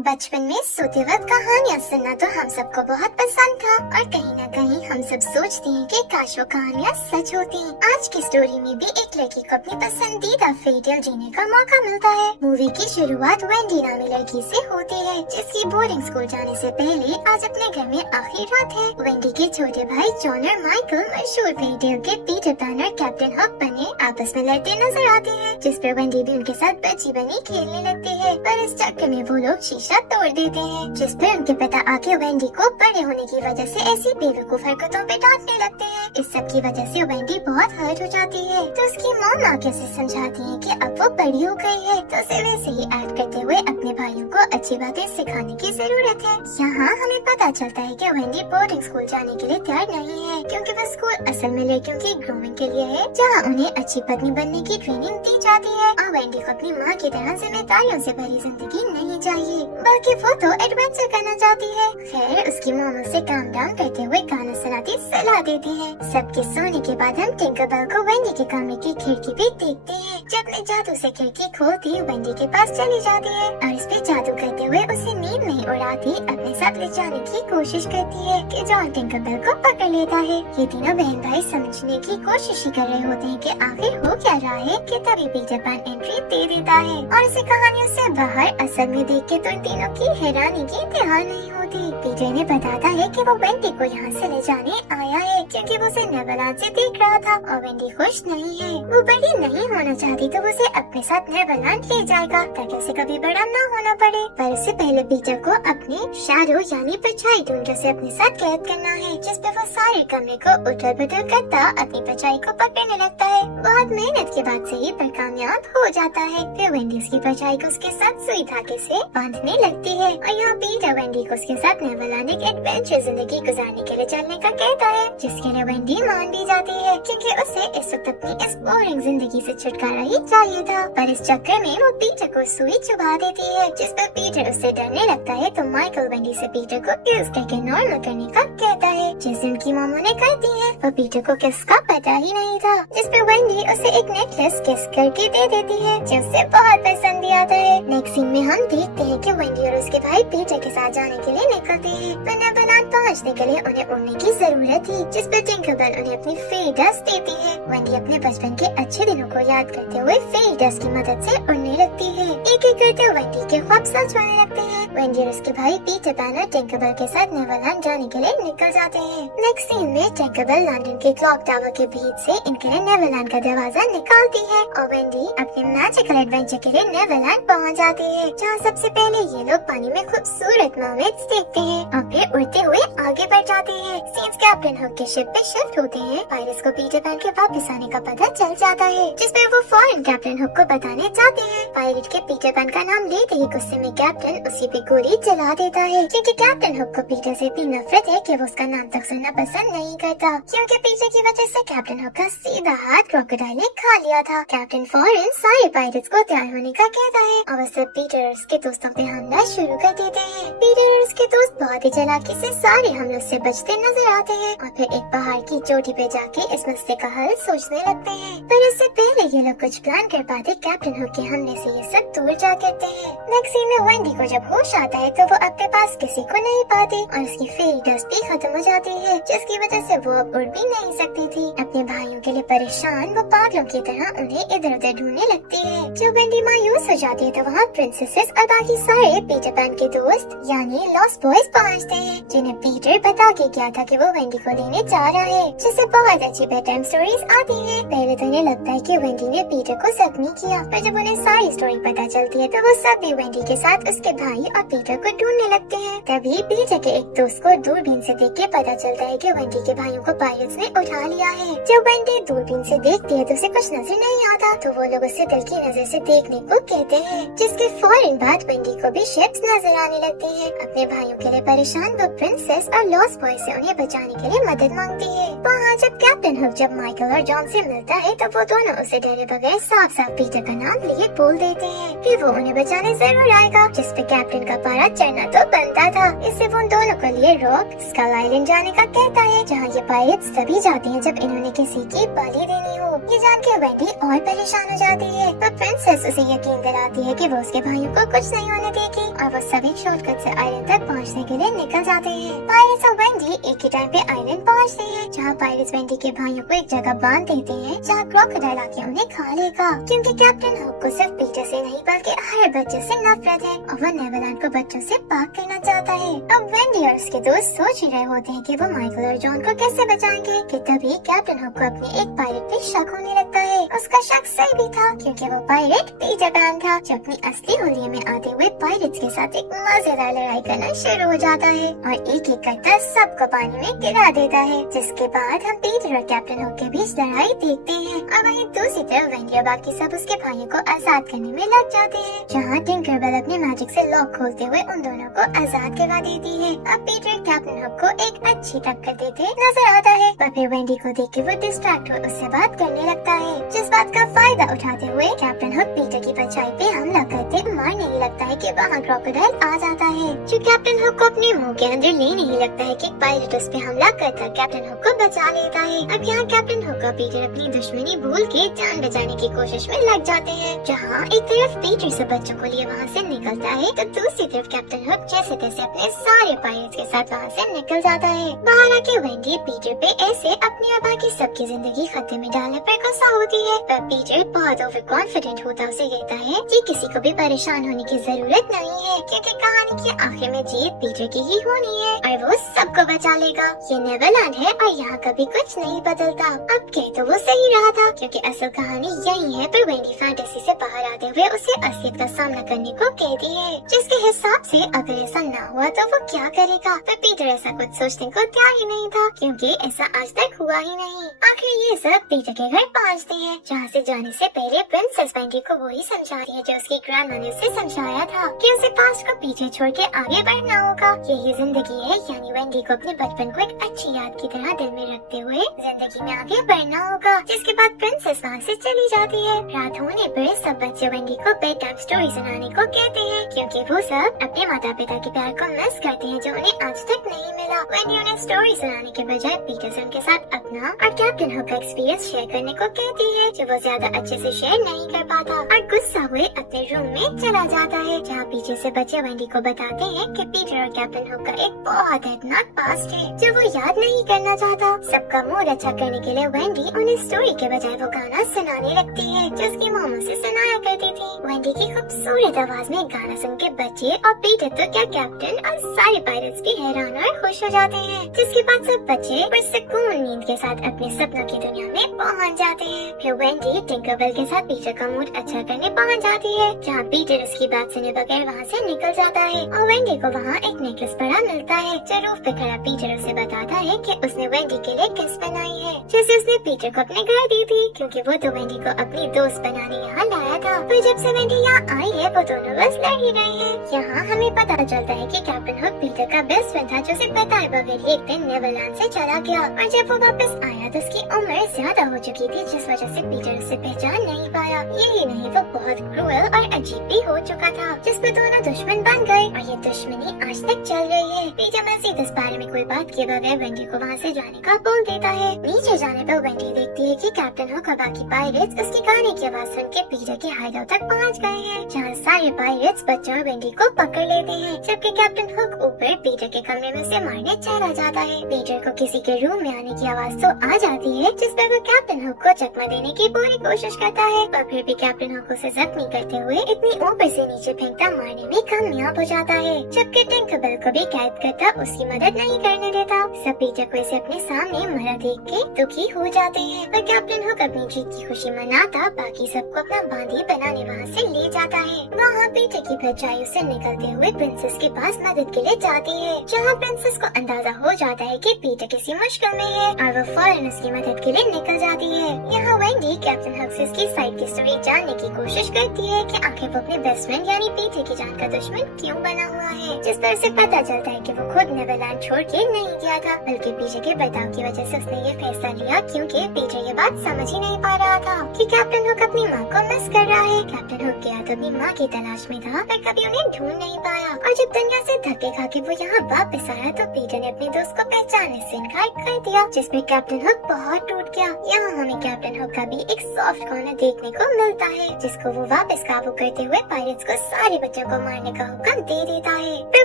बचपन में सोते वक्त कहानियाँ सुनना तो हम सबको बहुत पसंद था और कहीं न कहीं हम सब सोचते हैं कि काश वो कहानियाँ सच होती। आज की स्टोरी में भी एक लड़की को अपनी पसंदीदा फेरियल जीने का मौका मिलता है। मूवी की शुरुआत वेंडी नामी लड़की से होती है, जिसकी बोर्डिंग स्कूल जाने से पहले आज अपने घर में आखिरी रात है। वेंडी के छोटे भाई जॉन और माइकल मशहूर फेरियल के पीटर पैन और कैप्टन हक बने आपस में लड़ते नजर आते हैं, जिस पर वेंडी भी उनके साथ बच्ची बनी खेलने लगती है। पर इस चक्कर में वो लोग शीशा तोड़ देते हैं, जिस पर उनके पिता आके वेंडी को बड़े होने की वजह से ऐसी बेवकूफ हरकतों पे डांटने लगते हैं। इस सब की वजह से वेंडी बहुत हर्ट हो जाती है, तो उसकी मॉम आके उसे समझाती है कि अब वो बड़ी हो गई है, तो उसे वैसे ही एक्ट करते हुए अपने भाइयों को अच्छी बातें सिखाने की जरूरत है। यहाँ हमें पता चलता है कि वेंडी बोर्डिंग स्कूल जाने के लिए तैयार नहीं है, क्योंकि वो स्कूल असल में लड़कियों की ग्रूमिंग के लिए है, जहाँ उन्हें अच्छी पत्नी बनने की ट्रेनिंग दी जाती है। और वेंडी को अपनी माँ की तरह जिम्मेदारियों से भरी जिंदगी नहीं चाहिए, बल्कि वो तो एडवेंचर करना चाहती है। खैर, उसकी मॉम उसे काम डाउन करते हुए गाना सुनाती सलाह देती है। सबके सोने के बाद हम टिंकरबेल को वेंडी के कमरे की खिड़की पे देखते हैं, जो अपने जादू से खिड़की खोलती वेंडी के पास चली जाती है और इस पे जादू करते हुए उसे नींद नहीं उड़ाती अपने साथ ले जाने की कोशिश करती है कि जॉन टिंकरबेल को पकड़ लेता है। ये तीनों बहन भाई समझने की कोशिश ही कर रहे होते हैं कि आखिर हो क्या रहा है, कि तभी पीटर पैन एंट्री दे देता है और इसे कहानियों से बाहर असल में देख के तो इन तीनों की हैरानी की इंतहा नहीं होती। पीटर ने बताता है कि वो वेंडी को यहाँ से ले जाने आया है, क्योंकि वो उसे नेवरलैंड से देख रहा था और वेंडी खुश नहीं है। वो बड़ी नहीं होना चाहती, तो वो उसे अपने साथ नेवरलैंड ले जाएगा ताकि उसे कभी बड़ा न होना पड़े। पर उससे पहले पीटर को अपने शैडो यानी परछाई ढूंढकर से अपने साथ कैद करना है, जिस पे वो सारे कमरे को उठल पुथल करता अपनी परछाई को पकड़ने लगता है। बहुत मेहनत के बाद सही पर कामयाब हो जाता है। फिर वेंडी उसकी परछाई को उसके साथ सुई धागे से बांधने लगती है और यहाँ पीटर वेंडी को उसके साथ नेवरलैंड एक एडवेंचर जिंदगी गुजारने के लिए चलने का कहता है, जिसके लिए वेंडी मान भी जाती है, क्योंकि उसे इस वक्त अपनी इस बोरिंग जिंदगी से छुटकारा ही चाहिए था। पर इस चक्कर में वो पीटर को सुई चुभा देती है, जिस पर पीटर उससे डरने लगता है। तो माइकल वेंडी से पीटर को किस करके नॉर्मल करने का कहता है, जिस उनकी मामू ने कर दी है। वो पीटर को किस का पता ही नहीं था, जिस पर वेंडी उसे एक नेकलेस किस करके दे देती है, जो उसे बहुत पसंद भी आता है। नेक्स्ट सीन में हम देखते हैं कि वेंडी और उसके भाई पीटर के साथ जाने के लिए निकलते हैं। पर नेवरलैंड पहुंचने के लिए उन्हें उड़ने की जरूरत थी, जिस पर टिंकरबेल उन्हें अपनी फेरी डस्ट देती है। वेंडी अपने बचपन के अच्छे दिनों को याद करते हुए फेरी डस्ट की मदद से उड़ने लगती है। एक एक करते वेंडी के ख्वाब सच होने लगते हैं। वेंडी और उसके भाई पीटर पैन और टिंकरबेल के साथ नेवरलैंड जाने के लिए निकल जाते हैं। नेक्स्ट सीन में टिंकरबेल लंदन के क्लॉक टावर के बीच से इनके लिए नेवरलैंड का दरवाजा निकालती है और वेंडी अपने मैजिकल एडवेंचर के लिए नेवरलैंड पहुंच जाती है, जहां सबसे पहले ये लोग पानी में खूबसूरत मरमेड्स देखते हैं और फिर उड़ते हुए आगे बढ़ जाते हैं। सीन्स कैप्टन हुक के शिप पे शिफ्ट होते हैं। पायरेट्स को पीटर पैन के वापस आने का पता चल जाता है, जिस पर वो फौरन कैप्टन हुक को बताने जाते हैं। पायरेट के पीटर पैन का नाम लेते ही गुस्से में कैप्टन उसी पे गोली चला देता है, क्योंकि कैप्टन हुक को पीटर से इतनी नफरत है कि वो उसका नाम तक सुनना पसंद नहीं करता, क्योंकि पीटर की वजह से कैप्टन हुक का सीधा हाथ क्रोकोडाइल ने खा लिया था। कैप्टन फौरन सारे पायरेट्स को तैयार होने का कहता है और उससे पीटर और उसके दोस्तों पे हमला शुरू कर देते हैं। पीटर और उसके दोस्त बहुत ही चालाकी से सारे हमलों से बचते नजर आते हैं और फिर एक पहाड़ की चोटी पे जाके इस मसले का हल सोचने लगते हैं। पर इससे पहले ये लोग कुछ प्लान कर पाते कैप्टन हुक के हमले से ये सब दूर जा करते हैं। नेक्स्ट सीन में वेंडी को जब होश आता है तो वो अपने पास किसी को नहीं पाती और उसकी फेरी डस्ट भी खत्म हो जाती है, जिसकी वजह से वो अब उड़ भी नहीं सकती थी। अपने भाइयों के लिए परेशान वो पागलों की तरह उन्हें इधर उधर ढूंढने लगती है। जब वेंडी मायूस हो जाती है तो वहाँ प्रिंसेसेस और बाकी सारे पीटर पैन के दोस्त यानी लॉस्ट बॉयज पहुँचते हैं, जिन्हें पीटर बता के गया था कि वो वेंडी को लेने जा रहा है, जिससे बहुत अच्छी बेड टाइम स्टोरीज आती हैं। पहले तो इन्हें लगता है कि वेंडी ने पीटर को जख्मी किया, पर जब उन्हें सारी स्टोरी पता चलती है तो वो सब भी वेंडी के साथ उसके भाई और पीटर को ढूंढने लगते हैं। तभी पीटर के एक दोस्त को दूरबीन से देख के पता चलता है कि वेंडी के भाइयों को पायरेट्स ने उठा लिया है। जब वेंडी दूरबीन से देखती है तो उसे कुछ नजर नहीं आता, तो वो लोग उसे दिल की नजर से देखने को कहते हैं, जिसके फौरन बाद वेंडी को भी शिप्स नजर आने लगते हैं। अपने भाइयों के लिए परेशान वो प्रिंसेस और लॉस्ट बॉय से उन्हें बचाने के लिए मदद मांगती है। वहाँ जब कैप्टन हुक जब माइकल और जॉन से मिलता है तो वो दोनों उसे डरे बगैर साफ साफ पीटर का नाम लिए बोल देते हैं। फिर वो वो उन्हें बचाने जरूर आएगा, जिस पे कैप्टन का पारा चढ़ना तो बनता था। इससे वो उन दोनों को लिए रॉक स्कल आइलैंड जाने का कहता है, जहाँ ये पायरेट्स तभी जाते हैं जब इन्होंने किसी की बलि देनी हो। ये जान के वेंडी और परेशान हो जाती है, पर प्रिंसेस उसे यकीन दिलाती है कि वो उसके भाइयों को कुछ नहीं होने देगी और वो सभी शॉर्टकट से आइलैंड तक पहुँचने के लिए निकल जाते हैं। पायरेट्स और वेंडी एक ही टाइम पे आइलैंड पहुँचते हैं, जहाँ पायरेट्स वेंडी के भाइयों को एक जगह बांध देते हैं जहाँ क्रोकोडाइल आके उन्हें खा लेगा, क्योंकि कैप्टन हुक को सिर्फ पीटर से नहीं बल्कि हर बच्चे से नफरत है और वो नेवरलैंड को बच्चों से पाक करना चाहता है। अब वेंडी और उसके दोस्त सोच ही रहे होते हैं कि वो माइकल और जॉन को कैसे बचाएंगे कि तभी कैप्टन हुक को अपने एक पायरेट पे शक होने लगता है। उसका शक सही भी था, क्योंकि वो पायरेट पीटर पैन था, जो अपनी असली होलिये में आते हुए पायरेट्स के साथ एक मजेदार लड़ाई करना शुरू हो जाता है और एक एक करता सबको पानी में गिरा देता है, जिसके बाद हम पीटर और कैप्टन हुक के बीच लड़ाई देखते हैं। और वहीं दूसरी तरफ वेंडी और बाकी सब उसके भाइयों को आजाद करने में लग जाते हैं, जहाँ टिंकरबेल अपने मैजिक से लॉक खोलते हुए उन दोनों को आजाद करवा देती है। अब पीटर कैप्टन हुक को एक अच्छी टक्कर देते नजर आता है, पर फिर वेंडी को देख के वो डिस्ट्रैक्ट हुए उससे बात करने लगता है, जिस बात का फायदा उठाते हुए कैप्टन हुक पीटर की परछाई पे हमला करते मारने ही लगता है कि वहाँ क्रोकोडाइल आ जाता है, जो कैप्टन हुक को अपने मुंह के अंदर लेने ही लगता है कि पायरेट उस पे हमला करता कैप्टन हुक को बचा लेता है। अब यहाँ कैप्टन हुक और पीटर अपनी दुश्मनी भूल के जान बचाने की कोशिश में लग जाते हैं, जहाँ एक तरफ पीटर सब बच्चों को लिए वहाँ से निकलता है तो दूसरी तरफ कैप्टन हुक जैसे तैसे अपने सारे पायरेट्स के साथ वहाँ से निकल जाता है। बाहर आके वेंडी पीटर पे ऐसे अपने और बाकी सबकी जिंदगी खतरे में डालने पर गुस्सा होती है, पर पीटर बहुत ओवर कॉन्फिडेंट होता उसे कहता है कि किसी को भी परेशान होने की जरूरत नहीं है, क्योंकि कहानी के आखिर में जीत पीटर की ही होनी है और वो सबको बचा लेगा। ये नेवरलैंड है और यहाँ कभी कुछ नहीं बदलता। अब कह तो वो सही रहा था, क्योंकि असल कहानी यही है, पर वेंडी फैंटेसी से बाहर आते हुए उसे असलियत का सामना करने को कहती है, जिसके हिसाब से अगर ऐसा ना हुआ तो वो क्या करेगा। पर पीटर ऐसा कुछ सोचने को तैयार ही नहीं था, क्योंकि ऐसा आज तक हुआ ही नहीं। आखिर ये सब पीटर के घर पहुँचते हैं, जहाँ से जाने से पहले प्रिंसेस वेंडी को वही समझाती है जो उसकी ग्रैंडमा ने उसे समझाया था कि उसे पास्ट को पीछे छोड़ के आगे बढ़ना होगा। यही जिंदगी है, यानी वेंडी को अपने बचपन को एक अच्छी याद की तरह दिल में रखते हुए जिंदगी में आगे बढ़ना होगा। जिसके बाद प्रिंसेस वहाँ से चली जाती है। रात होने पर सब बच्चे वेंडी को बेड टाइम स्टोरी सुनाने को कहते हैं, क्योंकि वो सब अपने माता पिता के प्यार को मिस करते हैं जो उन्हें आज तक नहीं मिला। वेंडी उन्हें स्टोरी सुनाने के बजाय पीटर से उनके साथ अपना और कैप्टन हुक का एक्सपीरियंस शेयर करने को कहती है, जो वो ज्यादा अच्छे से शेयर नहीं कर पाता और गुस्सा हुए अपने रूम में चला जाता है, जहाँ पीछे से बच्चे वेंडी को बताते हैं कि पीटर और कैप्टन हुक का एक बहुत दर्दनाक पास्ट है जो वो याद नहीं करना चाहता। सबका मूड अच्छा करने के लिए वेंडी उन्हें स्टोरी के बजाय वो गाना सुनाने लगती है जो उसकी मॉम उसे सुनाया करती थी। वेंडी की खूबसूरत आवाज में गाना सुन के बच्चे और पीटर तो क्या कैप्टन और सारे पायरेट्स भी हैरान और खुश हो जाते हैं, जिसके बाद सब बच्चे पुरसुकून नींद के साथ अपने सपनों की दुनिया में पहुँच जाते हैं। फिर वेंडी टिंकरबेल के साथ पीटर का मूड अच्छा करने पहुँच जाती है, जहाँ पीटर उसकी बात सुने बगैर वहाँ से निकल जाता है और वेंडी को वहाँ एक नेकलेस पड़ा मिलता है, जो रूफ पे खड़ा पीटर उसे बताता है कि उसने वेंडी के लिए किस बनाई है, जैसे उसने पीटर को अपने घर दी थी, क्योंकि वो तो वेंडी को अपनी दोस्त बनाने यहाँ लाया था। तो जब से वेंडी यहाँ आई है वो दोनों बस लड़ ही रहे हैं। यहाँ हमें पता चलता है कि कैप्टन हुक पीटर का बेस्ट फ्रेंड था, जो उसे बताए बगैर एक दिन नेवरलैंड से चला गया और जब वो वापस आया तो उसकी उम्र ज्यादा हो चुकी थी, जिस वजह से पीटर उसे पहचान नहीं पाया। यही नहीं, वो बहुत क्रूअल और अजीब भी हो चुका था, जिस पे दोनों दुश्मन बन गए और ये दुश्मनी आज तक चल रही है। पीटर मजीद इस बारे में कोई बात किए बगैर वेंडी को वहाँ से जाने का बोल देता है। नीचे जाने पर वेंडी देखती है कि कैप्टन हुक और बाकी पायरेट्स उसकी गाने की आवाज सुन के पीटर के हाइडआउट तक पहुँच गए हैं, जहाँ सारे पायरेट्स बच्चों और वेंडी को पकड़ लेते हैं, जबकि कैप्टन हुक ऊपर पीटर के कमरे में उसे मारने चला जाता है। पीटर को किसी के रूम में आने की आवाज तो आ जाती है, जिस पर वो कैप्टन हुक को चकमा देने की पूरी कोशिश करता है, पर फिर भी कैप्टन हुक उसे जख्मी करते हुए इतनी ऊपर से नीचे फेंकता मारने में कामयाब हो जाता है, जबकि टिंकरबेल को भी कैद करता उसकी मदद नहीं करने देता। सब पीटर को इसे अपने सामने मरा देख के दुखी हो जाते हैं, पर कैप्टन हुक अपनी जीत की खुशी मनाता बाकी सबको अपना बांधी बनाने वहाँ से ले जाता है। वहाँ पीटर की परछाई उसे निकलते हुए प्रिंसेस के पास मदद के लिए जाती है, जहाँ प्रिंसेस को अंदाजा हो जाता है कि पीटर किसी मुश्किल में है और वो फौरन उसकी मदद के लिए निकल जाती है। यहाँ वेंडी कैप्टन हुक से उसकी साइड की स्टोरी जानने की कोशिश करती है कि आखिर वो अपने बेस्ट फ्रेंड यानी पीटर की जान का दुश्मन क्यों बना। हुआ है, जिस पर उसे पता चलता है कि वो खुद नेवरलैंड छोड़ के नहीं गया था, बल्कि पीटर के बर्ताव की वजह से उसने ये फैसला लिया, क्योंकि पीटर ये बात समझ ही नहीं पा रहा था कि कैप्टन हुक अपनी माँ को मिस कर रहा है। कैप्टन हुक गया तो अपनी माँ की तलाश में था, पर कभी उन्हें ढूंढ नहीं पाया, और जब दुनिया से धक्के खा के वो यहाँ वापस आया तो पीटर ने अपने दोस्त को पहचानने से इनकार कर दिया, जिसमें कैप्टन हुक बहुत टूट गया। यहाँ हमें कैप्टन हुक का भी एक सॉफ्ट कॉर्नर देखने को मिलता है, जिसको वो वापस काबू करते हुए पायरेट्स को सारे बच्चों को मारने का हुक्म दे देता है। पर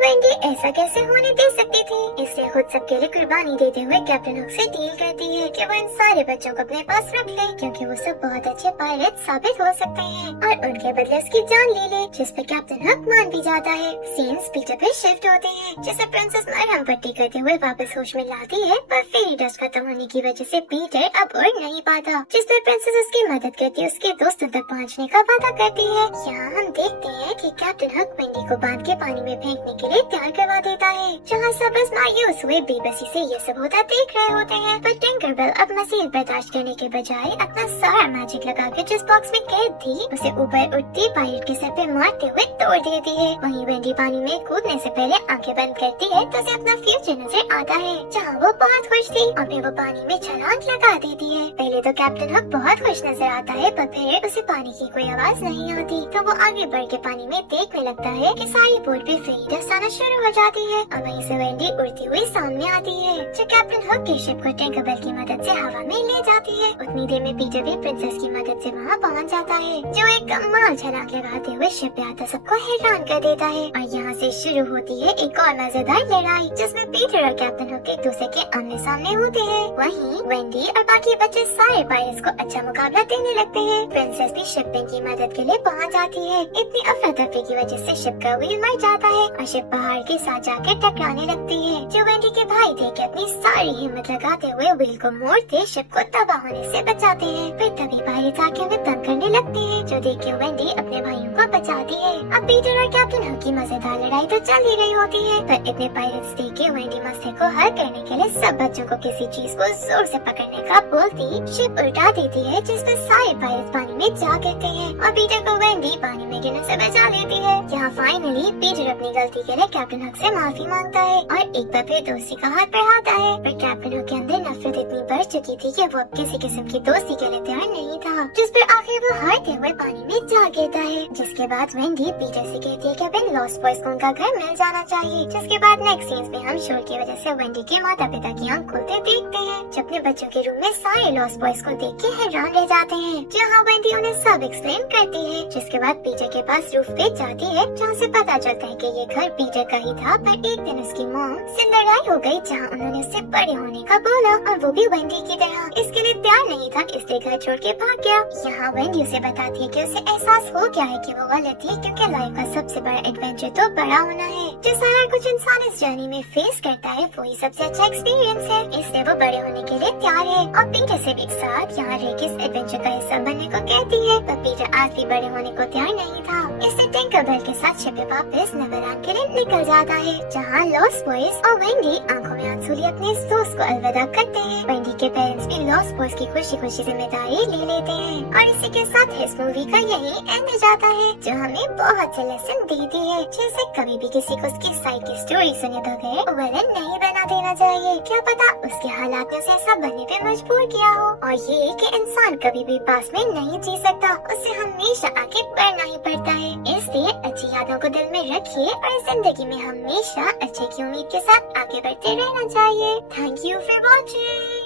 वेंडी ऐसा कैसे होने दे सकती थी, इसलिए खुद सबके लिए कुर्बानी देते हुए कैप्टन हुक से डील करती है कि वो इन सारे बच्चों को अपने पास रख ले, क्योंकि वो सब बहुत अच्छे पायरेट साबित हो सकते हैं, और उनके बदले उसकी जान ले ले, जिस पे कैप्टन हुक मान भी जाता है। सीन्स पीटर पे शिफ्ट होते हैं, जिसे प्रिंसेस मरहम पट्टी करते हुए वापस होश में लाती है, पर फेरी डस्ट खत्म होने की वजह से पीटर अब उड़ नहीं पाता, जिस पर प्रिंसेस उसकी मदद करती उसके दोस्तों तक पहुँचने का वादा करती है। यहाँ हम देखते हैं कि कैप्टन हुक वेंडी को बांध के पानी में फेंकने के लिए तैयार करवा देता है, जहाँ सब बस मायूस हुए बेबसी से ये सब होता देख रहे होते हैं। पर टिंकरबेल अब मजीद बर्दाश्त करने के बजाय अपना सारा मैजिक लगा के जिस बॉक्स में कैद थी उसे ऊपर उठती पायरेट के सर पे मारते हुए तोड़ देती है। वहीं वेंडी पानी में कूदने से पहले आंखें बंद करती है तो उसे अपना फ्यूचर नजर आता है, जहाँ वो बहुत खुश थी और फिर वो पानी में छलांग लगा देती है। पहले तो कैप्टन हुक बहुत खुश नजर आता है, पर फिर उसे पानी की कोई आवाज नहीं आती, तो वो आगे बढ़ के पानी में देखने लगता है कि सारी बोट पे फेरी डस्ट आना शुरू हो जाती है, और वहीं से वेंडी उड़ती हुई सामने आती है, जो कैप्टन हुक के शिप को टिंकरबेल की मदद से हवा में ले जाती है। उतनी देर में पीटर भी प्रिंसेस की मदद से वहाँ पहुँच जाता है, जो एक कमाल छलांग लगाते हुए शिप पे आता सबको हैरान कर देता है। और यहाँ से शुरू होती है एक और मजेदार लड़ाई, जिसमें पीटर और कैप्टन हुक एक दूसरे के आमने सामने होते हैं। वहीं वेंडी और बाकी बच्चे सारे पायरेट्स को अच्छा मुकाबला देने लगते हैं। प्रिंसेस भी शिपिंग की मदद के लिए पहुँच जाती है। इतनी अफरा तफरी की वजह से शिप का व्हील मर जाता है और शिप पहाड़ के साथ जाकर टकराने लगती है, जो वेंडी के भाई थे कि अपनी सारी हिम्मत लगाते हुए व्हील को मोड़ते शिप को तबाह होने से बचाते हैं। फिर तभी पायरेट्स आके उन्हें तंग करने लगते हैं, जो देख के वेंडी अपने भाइयों को बचाती है। अब पीटर और कैप्टन हुक की मजेदार लड़ाई तो चल ही रही होती है, पर इतने पायरेट्स देख के वेंडी मसले को हल करने के लिए सब बच्चों को किसी चीज को जोर से पकड़ने का बोलती शिप उल्टा देती है, जिसमें सारे पायरेट्स पानी में जा गिरते हैं और पीटर को वेंडी पानी में गिरने से बचा लेती है। यहाँ फाइनली पीटर अपनी गलती के लिए कैप्टन हुक से माफी मांगता है और एक बार फिर दोस्ती का हाथ बढ़ाता है, पर कैप्टन हुक के अंदर नफरत इतनी बढ़ चुकी थी कि वो अब किसी किस्म की दोस्ती के लिए तैयार नहीं था, जिस पर आखिर वो हारते हुए पानी में जा गिरता है। जिसके बाद वेंडी पीटर से कहती है कि अब इन लॉस्ट बॉयज को उनका घर मिल जाना चाहिए। जिसके बाद नेक्स्ट सीन्स में हम शोर की वजह से वेंडी के माता पिता की आंख खुलते देखते हैं, जो अपने बच्चों के रूम में सारे लॉस्ट बॉयज को देख के हैरान रह जाते हैं, जहाँ वेंडी उन्हें सब एक्सप्लेन करती है। जिसके बाद पीटर के पास रूफ पे जाती है, जहाँ से पता चलता है कि ये घर पीटर का ही था, पर एक दिन उसकी मॉम से लड़ाई हो गई, जहाँ उन्होंने उससे बड़े होने का बोला और वो भी वेंडी की तरह इसके लिए तैयार नहीं था, इसलिए घर छोड़ के भाग गया। यहाँ वेंडी उसे बताती है कि उसे एहसास हो गया है कि वो गलत थी, क्योंकि लाइफ का सबसे बड़ा एडवेंचर तो बड़ा होना है, जो सारा कुछ इंसान इस जर्नी में फेस करता है वही सबसे अच्छा एक्सपीरियंस है, इसलिए वो बड़े होने के लिए तैयार है और पीटर से भी एक साथ यहाँ रह के इस एडवेंचर का हिस्सा बनने को कहती है। पर पीटर आज भी बड़े होने को तैयार नहीं था, इससे टिंकरबेल के साथ शिप पे वापस नेवरलैंड के लिए निकल जाता है, जहाँ लॉस्ट बॉयज और वेंडी आंखों में आंसू लिए अपने इस दोस्त को अलविदा करते हैं। वेंडी के पेरेंट्स भी लॉस्ट बॉयज की खुशी खुशी जिम्मेदारी ले लेते हैं और इसी के साथ इस मूवी का यही एंड हो जाता है, जो हमें बहुत से लेसन देती है, जैसे कभी भी किसी को उसकी साइड की स्टोरी सुने बगैर विलेन नहीं बना देना चाहिए। क्या पता उसके हालात ने उसे ऐसा बनने पे मजबूर किया हो, और ये कि इंसान कभी भी पास में नहीं जी सकता, उससे हमेशा आगे बढ़ना ही पड़ता है। इसलिए अच्छी यादों को दिल में रखिए और जिंदगी में हमेशा अच्छे की उम्मीद के साथ आगे बढ़ते रहना चाहिए। Thank you for watching.